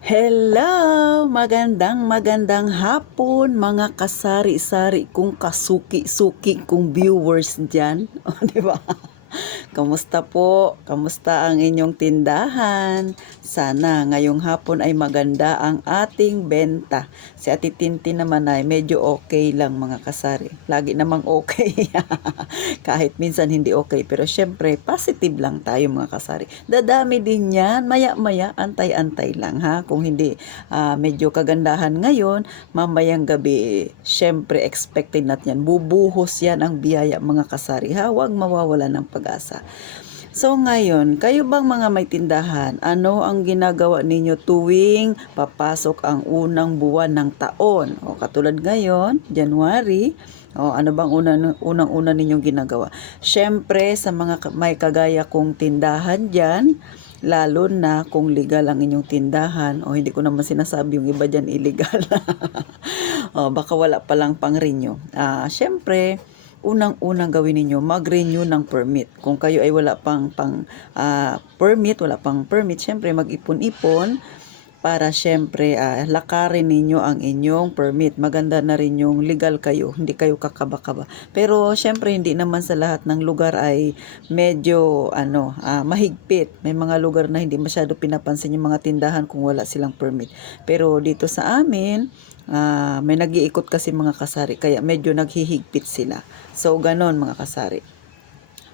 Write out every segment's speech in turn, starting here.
Hello! Magandang hapon mga kasari-sari kong kasuki-suki kong viewers dyan. O, di ba? Kamusta po? Kamusta ang inyong tindahan? Sana ngayong hapon ay maganda ang ating benta. Si Ate Tintin naman ay medyo okay lang mga kasari. Lagi namang okay. Kahit minsan hindi okay. Pero syempre, positive lang tayo mga kasari. Dadami din yan. Maya-maya, antay-antay lang ha. Kung hindi medyo kagandahan ngayon, mamayang gabi, syempre expected natin yan. Bubuhos yan ang biyaya mga kasari ha. Huwag mawawala ng pag-asa. So ngayon, kayo bang mga may tindahan, ano ang ginagawa ninyo tuwing papasok ang unang buwan ng taon? O katulad ngayon, January, o ano bang unang-una ninyong ginagawa? Syempre sa mga may kagaya kong tindahan diyan, lalo na kung legal ang inyong tindahan, o hindi ko naman sinasabi yung iba diyan illegal. O baka wala palang pang-renew. Syempre, unang-unang gawin ninyo, mag-renew ng permit. Kung kayo ay wala pang permit, syempre mag-ipon-ipon para syempre lakarin ninyo ang inyong permit. Maganda na rin yung legal kayo, hindi kayo kakaba-kaba. Pero syempre hindi naman sa lahat ng lugar ay medyo mahigpit. May mga lugar na hindi masyado pinapansin yung mga tindahan kung wala silang permit. Pero dito sa amin, may nag-iikot kasi mga kasari, kaya medyo naghihigpit sila. So, ganon mga kasari.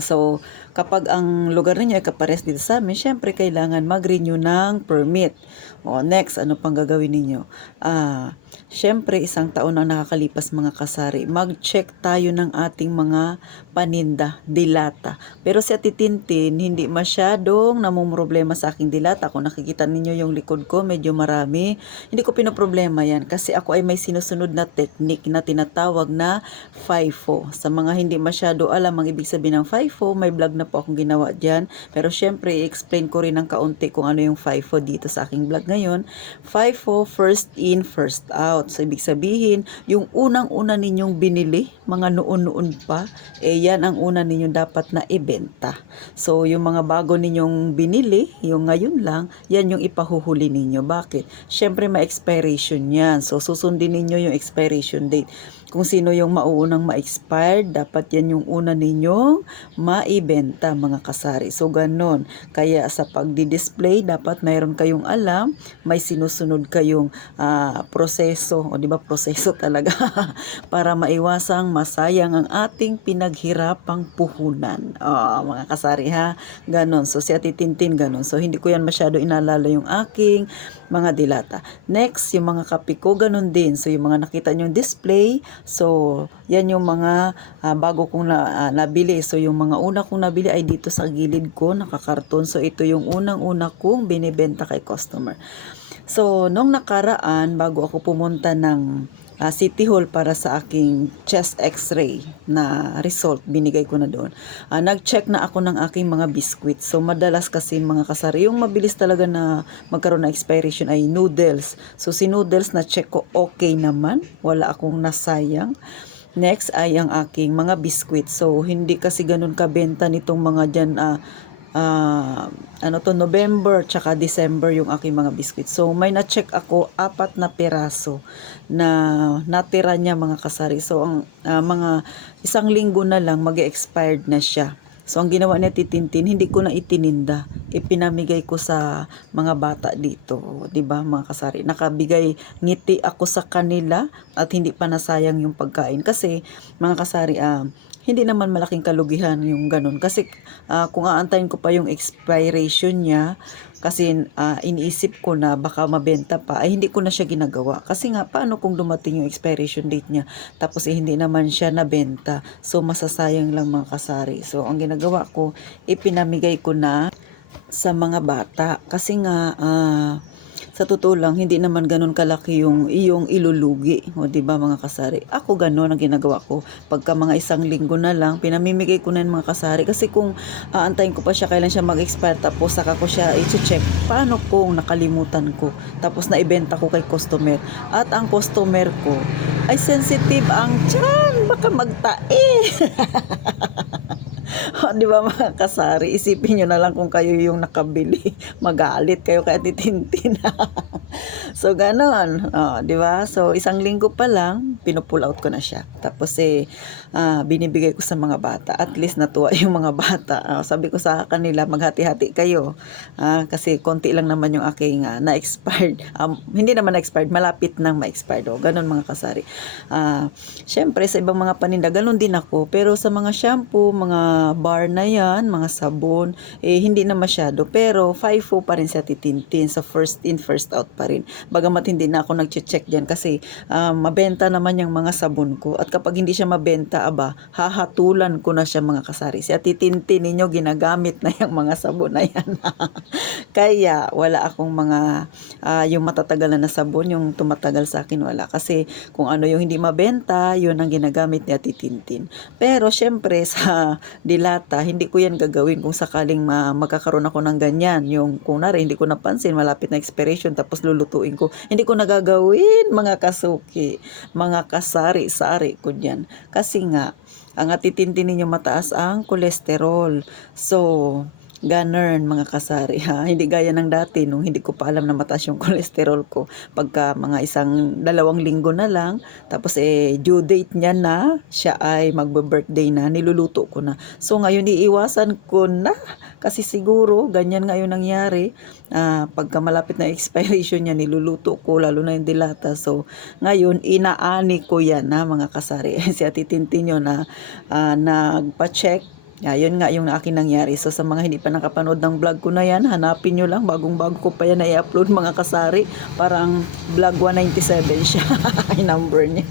So, kapag ang lugar ninyo ay kapares dito sa amin, syempre kailangan mag-renew ng permit. O, next, ano pang gagawin ninyo? Syempre, isang taon na nakakalipas mga kasari, mag-check tayo ng ating mga paninda, dilata. Pero si Ate Tintin, hindi masyadong namumroblema sa aking dilata. Kung nakikita ninyo yung likod ko, medyo marami. Hindi ko pinoproblema yan kasi ako ay may sinusunod na technique na tinatawag na FIFO. Sa mga hindi masyado alam ang ibig sabihin ng FIFO, may vlog na po akong ginawa dyan. Pero syempre, i-explain ko rin ng kaunti kung ano yung FIFO dito sa aking vlog ngayon. FIFO, first in, first out. So, ibig sabihin, yung unang-una ninyong binili, mga noon-noon pa, yan ang una ninyong dapat na ibenta. So, yung mga bago ninyong binili, yung ngayon lang, yan yung ipahuhuli ninyo. Bakit? Syempre, may expiration yan. So, susundin ninyo yung expiration date. Kung sino yung mauunang ma-expired, dapat yan yung una ninyong maibenta mga kasari. So, ganon. Kaya sa pagdi-display, dapat mayroon kayong alam, may sinusunod kayong proseso, o di ba proseso talaga, para maiwasang masayang ang ating pinaghirapang puhunan. Mga kasari ha, ganon. So, si Ate Tintin ganon. So, hindi ko yan masyado inalala yung aking mga dilata. Next, yung mga kape ko, ganon din. So, yung mga nakita nyo display, so, yan yung mga bago kong nabili. So, yung mga una kong nabili ay dito sa gilid ko, nakakarton. So, ito yung unang-una kong binibenta kay customer. So, nung nakaraan, bago ako pumunta ng City Hall para sa aking chest x-ray na result, binigay ko na doon. Nag-check na ako ng aking mga biscuit. So, madalas kasi mga kasari, yung mabilis talaga na magkaroon na expiration ay noodles. So, si noodles na check ko okay naman. Wala akong nasayang. Next ay ang aking mga biscuit. So, hindi kasi ganun kabenta nitong mga dyan, November tsaka December yung aking mga biscuit. So, may na-check ako 4 na piraso na natira niya mga kasari. So, ang mga isang linggo na lang mag-expired na siya. So, ang ginawa ni Titintin, hindi ko na itininda. Ipinamigay ko sa mga bata dito. Diba, mga kasari? Nakabigay ngiti ako sa kanila at hindi pa nasayang yung pagkain. Kasi, mga kasari, hindi naman malaking kalugihan yung ganun. Kasi, kung aantayin ko pa yung expiration niya, kasi iniisip ko na baka mabenta pa, ay hindi ko na siya ginagawa. Kasi nga, paano kung dumating yung expiration date niya, tapos hindi naman siya nabenta. So, masasayang lang mga kasari. So, ang ginagawa ko, ipinamigay ko na sa mga bata. Kasi nga, sa totoo lang, hindi naman ganun kalaki yung iyong ilulugi. O, diba mga kasari? Ako ganun ang ginagawa ko. Pagka mga isang linggo na lang, pinamimigay ko na yung mga kasari. Kasi kung aantayin ko pa siya, kailan siya mag-expire, tapos saka ko siya i-check. Paano kung nakalimutan ko? Tapos naibenta ko kay customer. At ang customer ko ay sensitive ang tiyan. Baka magtae. Di ba mga kasari, isipin nyo na lang kung kayo yung nakabili, magalit kayo kay Ate Tintin. So, ganon. Oh, di ba? So, isang linggo pa lang, pinupull out ko na siya. Tapos, binibigay ko sa mga bata. At least, natuwa yung mga bata. Sabi ko sa kanila, maghati-hati kayo. Kasi, konti lang naman yung aking na-expired. Hindi naman na-expired, malapit nang ma-expired. Oh, ganon mga kasari. Syempre, sa ibang mga paninda, ganon din ako. Pero sa mga shampoo, mga bar na yan, mga sabon, hindi na masyado. Pero, FIFO pa rin siya titintin. So, first in, first out pa rin. Bagamat hindi na ako nag-check dyan kasi mabenta naman yung mga sabon ko. At kapag hindi siya mabenta, hahatulan ko na siya mga kasari. Si Ate Tintin ninyo, ginagamit na yung mga sabon na yan. Kaya, wala akong mga, yung matatagal na sabon, yung tumatagal sa akin, wala. Kasi, kung ano yung hindi mabenta, yun ang ginagamit ni Ate Tintin. Pero, syempre, sa dilata, hindi ko yan gagawin kung sakaling magkakaroon ako ng ganyan. Yung, kung nari, hindi ko napansin, malapit na expiration, tapos lulutuin ko. Hindi ko nagagawin, mga kasuki, mga kasari-sari ko dyan. Kasi nga, ang atitintin ninyo mataas ang kolesterol. So, ganern mga kasari ha. Hindi gaya ng dati nung hindi ko pa alam na mataas yung kolesterol ko. Pagka mga 1-2 linggo na lang, tapos due date niya na, siya ay magbe-birthday na, niluluto ko na. So ngayon iiwasan ko na kasi siguro ganyan ngayon nangyari. Pagka malapit na expiration niya, niluluto ko lalo na yung dilata. So ngayon inaani ko yan na mga kasari. Si Ate Tintin yun na nagpa-check. Yun nga yung akin nangyari. So sa mga hindi pa nakapanood ng vlog ko na yan, hanapin nyo lang. Bagong-bago ko pa yan na i-upload mga kasari. Parang vlog 197 siya. Ay number niya.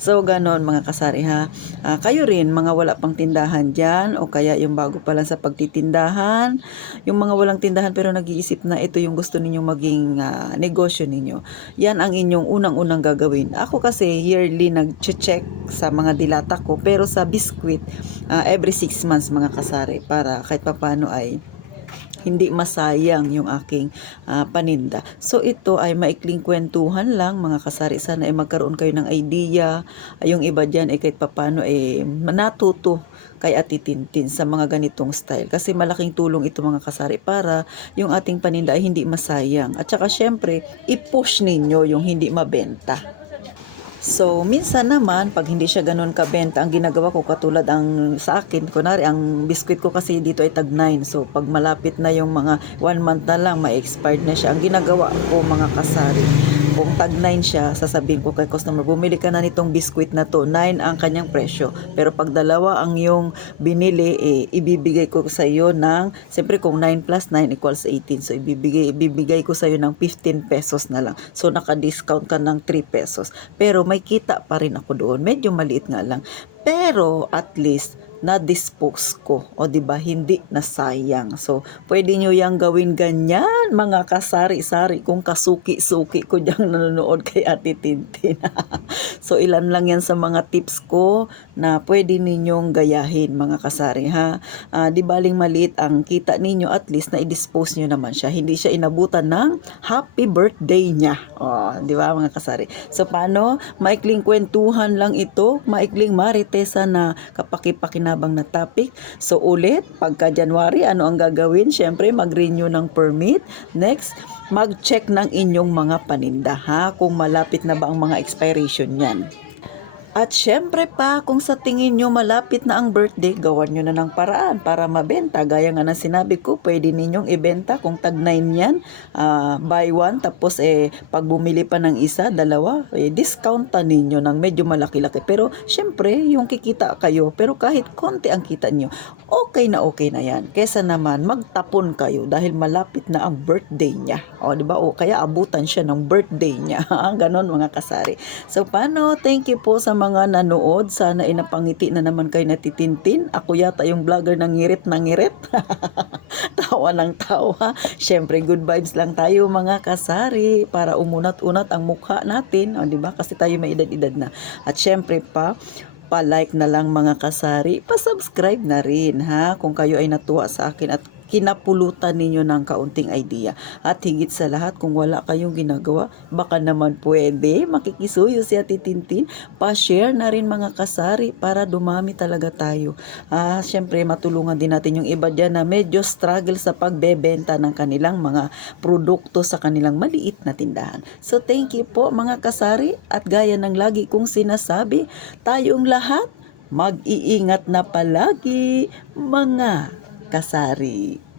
So ganon mga kasari ha. Kayo rin mga wala pang tindahan dyan o kaya yung bago pa lang sa pagtitindahan. Yung mga walang tindahan pero nag-iisip na ito yung gusto ninyong maging negosyo ninyo. Yan ang inyong unang-unang gagawin. Ako kasi yearly nag-check sa mga dilata ko pero sa biskwit every 6 months mga kasari para kahit papano ay hindi masayang yung aking paninda. So ito ay maikling kwentuhan lang mga kasari. Sana ay magkaroon kayo ng idea. Yung iba dyan ay kahit papano natuto kay Ate Tintin sa mga ganitong style. Kasi malaking tulong ito mga kasari para yung ating paninda ay hindi masayang. At saka syempre, i-push ninyo yung hindi mabenta. So, minsan naman, pag hindi siya ganun kabenta, ang ginagawa ko katulad ang sa akin, kunwari, ang biskwit ko kasi dito ay tag 9. So, pag malapit na yung mga 1 month na lang, may expired na siya. Ang ginagawa ko mga kasari, kung tag 9 siya, sasabihin ko kay customer, bumili ka na nitong biskwit na to, 9 ang kanyang presyo. Pero pag dalawa ang yung binili, ibibigay ko sa iyo ng, siyempre kung 9 plus 9 equals 18. So, ibibigay ko sa iyo ng 15 pesos na lang. So, naka-discount ka ng 3 pesos. Pero may kita pa rin ako doon. Medyo maliit nga lang. Pero at least na-dispose ko. O diba, hindi nasayang. So, pwede nyo yang gawin ganyan, mga kasari-sari, kung kasuki-suki ko diyang nanonood kay Ate Tintin. So, ilan lang yan sa mga tips ko na pwede ninyong gayahin, mga kasari, ha? Di baling maliit ang kita ninyo, at least na i-dispose nyo naman siya. Hindi siya inabutan ng happy birthday niya. O, di ba, mga kasari? So, paano? Maikling kwentuhan lang ito, maikling maritesa na kapakipakinabang na topic. So ulit, pagka January, ano ang gagawin? Siyempre, mag-renew ng permit. Next, mag-check ng inyong mga paninda, ha? Kung malapit na ba ang mga expiration niyan. At syempre pa, kung sa tingin nyo malapit na ang birthday, gawan nyo na ng paraan para mabenta. Gaya nga ng sinabi ko, pwede ninyong ibenta kung tag 9 yan, buy one, tapos pag bumili pa ng isa, dalawa, discountan ninyo ng medyo malaki-laki. Pero syempre, yung kikita kayo, pero kahit konti ang kita nyo, okay na yan. Kesa naman, magtapon kayo dahil malapit na ang birthday niya. O, diba? O, kaya abutan siya ng birthday niya. Ganon mga kasari. So, paano? Thank you po sa mga nanood. Sana inapangiti na naman kayo natitintin. Ako yata yung vlogger ng ngirit. Tawa ng tawa. Syempre, good vibes lang tayo mga kasari para umunat-unat ang mukha natin. O, diba? Kasi tayo may edad-edad na. At syempre pa-like na lang mga kasari. Pa-subscribe na rin ha. Kung kayo ay natuwa sa akin at kinapulutan ninyo ng kaunting idea. At higit sa lahat, kung wala kayong ginagawa, baka naman pwede makikisuyo si Ate Tintin, pa-share na rin mga kasari para dumami talaga tayo. Syempre matulungan din natin yung iba dyan na medyo struggle sa pagbebenta ng kanilang mga produkto sa kanilang maliit na tindahan. So thank you po mga kasari, at gaya ng lagi kong sinasabi, tayong lahat mag-iingat na palagi mga kasari.